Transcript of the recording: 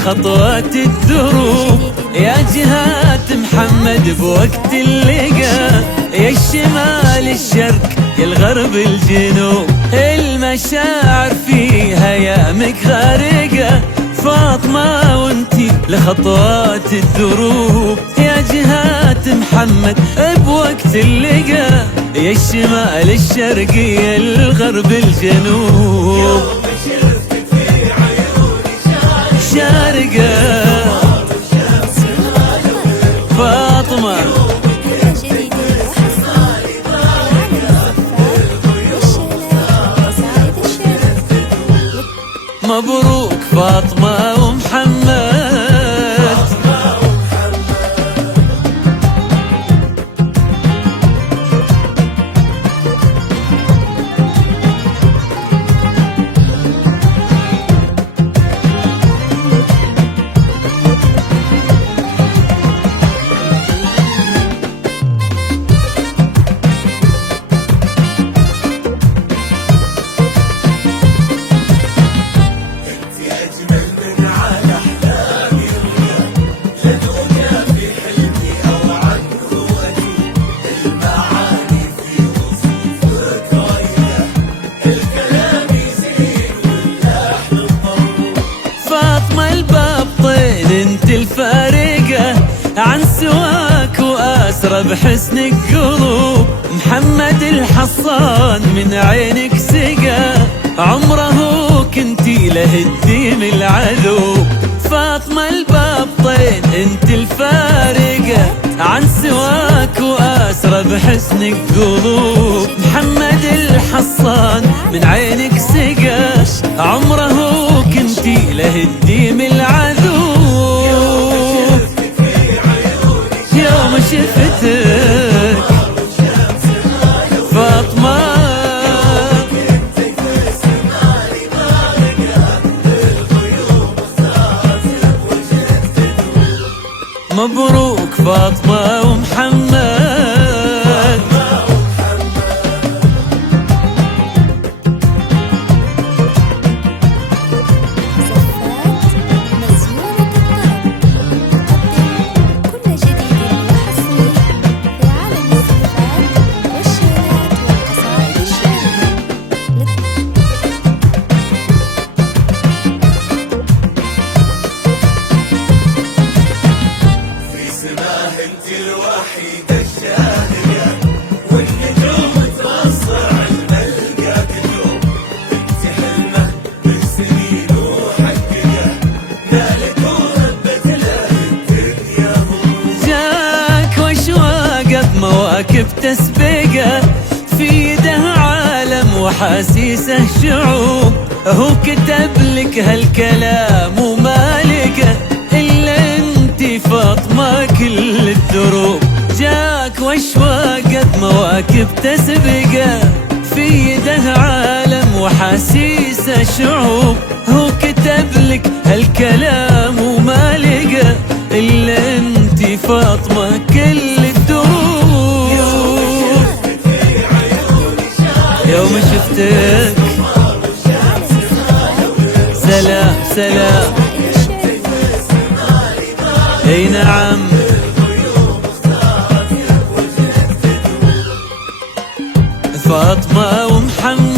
لخطوات الدروب. يا جهات محمد بوقت اللقا، يا الشمال الشرق يا الغرب الجنوب، المشاعر فيها يامك غارقة. فاطمة وانتي لخطوات الدروب، يا جهات محمد بوقت اللقا، يا الشمال الشرق يا الغرب الجنوب. شارقة فاطمة مبروك فاطمة ومحمد. انت الفارقة عن سواك واسرى بحسنك قلوب. محمد الحصان من عينك سقى، عمره كنتي له الديم العذوب. فاطمة الباب طين انت الفارقة عن سواك واسرى بحسنك قلوب. محمد الحصان من عينك سقى، عمره كنتي له الديم العذوب. يوم شفتك فاطمة مبروك فاطمة ومحمد. مواكب تسبقه في يده عالم وحاسيسه شعوب. هو كتب لك هالكلام وما لقى الا انتي فاطمه كل الدروب. جاك واشواق مواكب تسبقه في يده عالم وحاسيسه شعوب. هو كتب لك هالكلام وما لقى الا انتي فاطمه كل الدروب. يوم شفتك سلام سلام اي نعم. فاطمة ومحمد